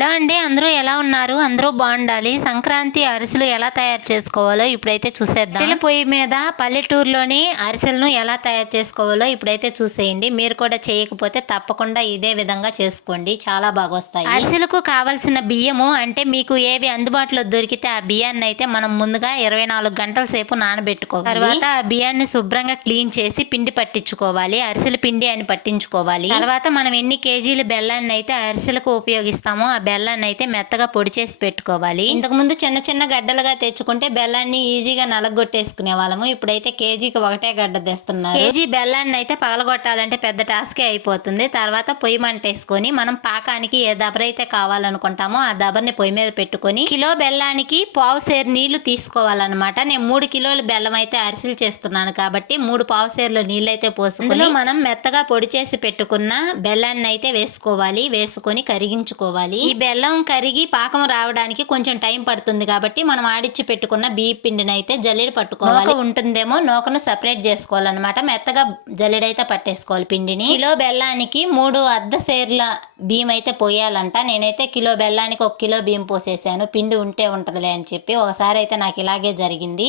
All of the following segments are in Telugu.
హలో అండి, అందరూ ఎలా ఉన్నారు? అందరూ బాగుండాలి. సంక్రాంతి అరిసెలు ఎలా తయారు చేసుకోవాలో ఇప్పుడైతే చూసేద్దాం. కట్టెల పొయ్యి మీద పల్లెటూరులోని అరిసెలను ఎలా తయారు చేసుకోవాలో ఇప్పుడైతే చూసేయండి. మీరు కూడా చేయకపోతే తప్పకుండా ఇదే విధంగా చేసుకోండి, చాలా బాగా వస్తాయి. అరిసెలకు కావాల్సిన బియ్యము అంటే మీకు ఏవి అందుబాటులో దొరికితే ఆ బియ్యాన్ని అయితే మనం ముందుగా 24 గంటల సేపు నానబెట్టుకోవాలి. తర్వాత ఆ బియ్యాన్ని శుభ్రంగా క్లీన్ చేసి పిండి పట్టించుకోవాలి. అరిసెల పిండి అని పట్టించుకోవాలి. తర్వాత మనం ఎన్ని కేజీలు బెల్లాన్ని అయితే అరిసెలకు ఉపయోగిస్తామో ఆ బెల్లాన్ని అయితే మెత్తగా పొడి చేసి పెట్టుకోవాలి. ఇంతకుముందు చిన్న చిన్న గడ్డలుగా తెచ్చుకుంటే బెల్లాన్ని ఈజీగా నలగొట్టేసుకునే వాళ్ళము. ఇప్పుడైతే కేజీకి ఒకటే గడ్డ తెస్తున్నారు. కేజీ బెల్లాన్ని అయితే పగలగొట్టాలంటే పెద్ద టాస్కే అయిపోతుంది. తర్వాత పొయ్యి మంటేసుకొని మనం పాకానికి ఏ దబర అయితే కావాలనుకుంటామో ఆ దబర్ని పొయ్యి మీద పెట్టుకొని కిలో బెల్లానికి పావు సేరు నీళ్లు తీసుకోవాలన్నమాట. నేను 3 కిలోల బెల్లం అయితే అరిసెలు చేస్తున్నాను కాబట్టి 3 పావు సేర్లు నీళ్ళు అయితే పోసుకొని మనం మెత్తగా పొడి చేసి పెట్టుకున్న బెల్లాన్ని అయితే వేసుకోవాలి. వేసుకొని కరిగించుకోవాలి. ఈ బెల్లం కరిగి పాకం రావడానికి కొంచెం టైం పడుతుంది కాబట్టి మనం ఆడిచ్చి పెట్టుకున్న బియ్య పిండిని అయితే జల్లెడ పట్టుకోవాలి. నూక ఉంటుందేమో నూకను సపరేట్ చేసుకోవాలన్నమాట. మెత్తగా జల్లెడైతే పట్టేసుకోవాలి పిండిని. కిలో బెల్లానికి 3 అర్ధ సేర్ల బియ్యం అయితే పోయాలంట. నేనైతే కిలో బెల్లానికి 1 కిలో బియ్యం పోసేసాను. పిండి ఉంటే ఉంటదిలే అని చెప్పి. ఒకసారి అయితే నాకు ఇలాగే జరిగింది,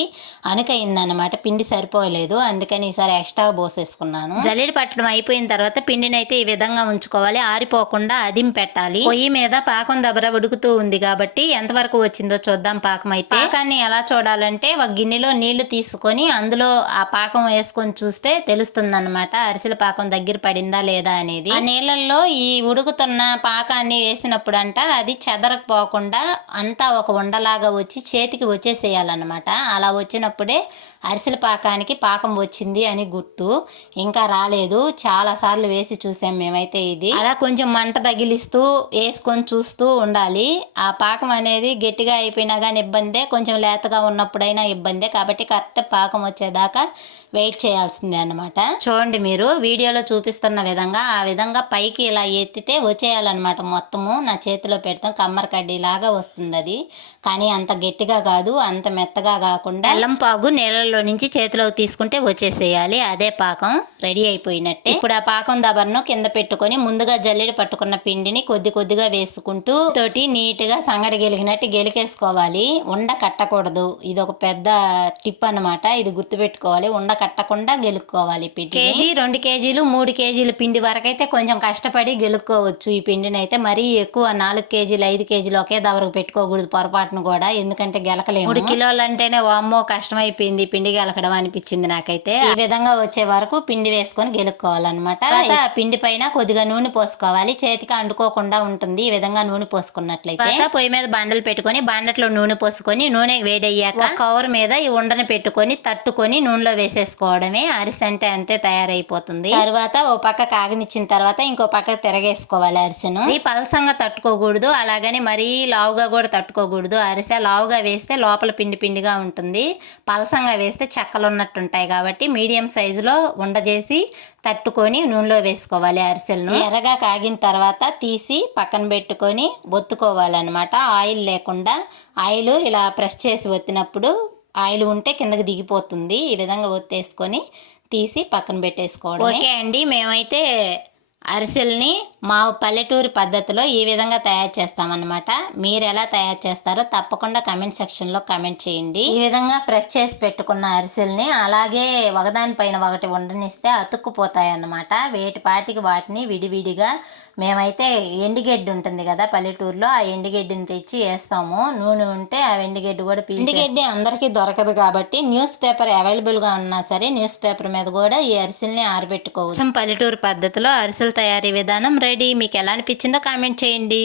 అనుకయిందనమాట. పిండి సరిపోలేదు, అందుకని ఈసారి ఎక్స్ట్రా పోసేసుకున్నాను. జల్లెడ పట్టడం అయిపోయిన తర్వాత పిండిని అయితే ఈ విధంగా ఉంచుకోవాలి. ఆరిపోకుండా అదిం పెట్టాలి. పొయ్యి మీద పాకం దబర ఉడుకుతూ ఉంది కాబట్టి ఎంతవరకు వచ్చిందో చూద్దాం. పాకం అయితే పాకాన్ని ఎలా చూడాలంటే ఒక గిన్నెలో నీళ్లు తీసుకొని అందులో ఆ పాకం వేసుకొని చూస్తే తెలుస్తుంది అనమాట అరిసెల పాకం దగ్గర పడిందా లేదా అనేది. ఆ నీళ్ళల్లో ఈ ఉడుకుతున్న పాకాన్ని వేసినప్పుడు అంట అది చెదరకపోకుండా అంతా ఒక ఉండలాగా వచ్చి చేతికి వచ్చేసేయాలన్నమాట. అలా వచ్చినప్పుడే అరిసెల పాకానికి పాకం వచ్చింది అని గుర్తు. ఇంకా రాలేదు, చాలా సార్లు వేసి చూసాం మేమైతే. ఇది అలా కొంచెం మంట తగిలిస్తూ వేసుకొని చూస్తూ ఉండాలి. ఆ పాకం అనేది గట్టిగా అయిపోయినా కానీ ఇబ్బందే, కొంచెం లేతగా ఉన్నప్పుడైనా ఇబ్బందే. కాబట్టి కరెక్ట్ పాకం వచ్చేదాకా వెయిట్ చేయాల్సిందే అనమాట. చూడండి, మీరు వీడియోలో చూపిస్తున్న విధంగా ఆ విధంగా పైకి ఇలా ఎత్తితే వచ్చేయాలన్నమాట. మొత్తము నా చేతిలో పెడతాం కమ్మర కడ్డీ లాగా వస్తుంది అది. కానీ అంత గట్టిగా కాదు, అంత మెత్తగా కాకుండా బెల్లం పాగు నీళ్ళలో నుంచి చేతిలోకి తీసుకుంటే వచ్చేసేయాలి. అదే పాకం రెడీ అయిపోయినట్టే. ఇప్పుడు ఆ పాకం దబర్ను కింద పెట్టుకొని ముందుగా జల్లెడ పట్టుకున్న పిండిని కొద్ది కొద్దిగా వేసుకుంటూ తోటి నీట్గా సంగడి గెలిగినట్టు గెలికేసుకోవాలి. ఉండ కట్టకూడదు. ఇది ఒక పెద్ద టిప్ అనమాట. ఇది గుర్తుపెట్టుకోవాలి. ఉండ కట్టకుండా గెలుక్కోవాలి పిండి. కేజీ 2 కేజీలు 3 కేజీల పిండి వరకు అయితే కొంచెం కష్టపడి గెలుక్కోవచ్చు ఈ పిండిని అయితే. మరీ ఎక్కువ 4 కేజీలు 5 కేజీలు ఒకే దవరకు పెట్టుకోకూడదు పొరపాటును కూడా, ఎందుకంటే గెలకలేము. 3 కిలోలు అంటేనే వామ్మో కష్టమైపోయింది పిండి గెలకడం అనిపించింది నాకైతే. ఈ విధంగా వచ్చే వరకు పిండి వేసుకొని గెలుక్కోవాలన్నమాట. ఆ పిండి పైన కొద్దిగా నూనె పోసుకోవాలి, చేతికి అంటుకోకుండా ఉంటుంది. ఈ విధంగా నూనె పోసుకున్నట్లయితే పొయ్యి మీద బండలు పెట్టుకొని బండట్లో నూనె పోసుకొని నూనె వేడయ్యాక కవర్ మీద ఈ ఉండను పెట్టుకొని తట్టుకొని నూనెలో వేసేసుకోవడమే. అరిసె అంటే అంతే తయారైపోతుంది. తర్వాత ఓ పక్క కాగనిచ్చిన తర్వాత ఇంకో పక్క తిరగేసుకోవాలి అరిసెను. ఈ పలసంగా తట్టుకోకూడదు, అలాగని మరీ లావుగా కూడా తట్టుకోకూడదు. అరిసె లావుగా వేస్తే లోపల పిండి పిండిగా ఉంటుంది, పలసంగా వేస్తే చెక్కలు ఉన్నట్టు ఉంటాయి. కాబట్టి మీడియం సైజులో ఉండజేసి తట్టుకొని నూనెలో వేసుకోవాలి అరిసెలను. ఎర్రగా కాగిన తర్వాత తీసి పక్కన పెట్టుకొని ఒత్తుకోవాలన్నమాట. ఆయిల్ లేకుండా ఆయిల్ ఇలా ప్రెస్ చేసి ఒత్తినప్పుడు ఆయిల్ ఉంటే కిందకి దిగిపోతుంది. ఈ విధంగా ఒత్తేసుకొని తీసి పక్కన పెట్టేసుకోవడం. ఓకే అండి, మేమైతే అరిసెల్ని మా పల్లెటూరు పద్ధతిలో ఈ విధంగా తయారు చేస్తామన్నమాట. మీరు ఎలా తయారు చేస్తారో తప్పకుండా కమెంట్ సెక్షన్లో కమెంట్ చేయండి. ఈ విధంగా ప్రెస్ చేసి పెట్టుకున్న అరిసెల్ని అలాగే ఒకదానిపైన ఒకటి ఉండనిస్తే అతుక్కుపోతాయి అన్నమాట. వేటిపాటికి వాటిని విడివిడిగా మేమైతే ఎండుగడ్డి ఉంటుంది కదా పల్లెటూరులో, ఆ ఎండుగడ్డిని తెచ్చి వేస్తాము. నూనె ఉంటే ఆ ఎండుగడ్డి కూడా ఎండుగడ్డి అందరికీ దొరకదు కాబట్టి న్యూస్ పేపర్ అవైలబుల్గా ఉన్నా సరే న్యూస్ పేపర్ మీద కూడా ఈ అరిసెల్ని ఆరబెట్టుకోవచ్చు. పల్లెటూరు పద్ధతిలో అరిసెల తయారీ విధానం రెడీ. మీకు ఎలా అనిపించిందో కామెంట్ చేయండి.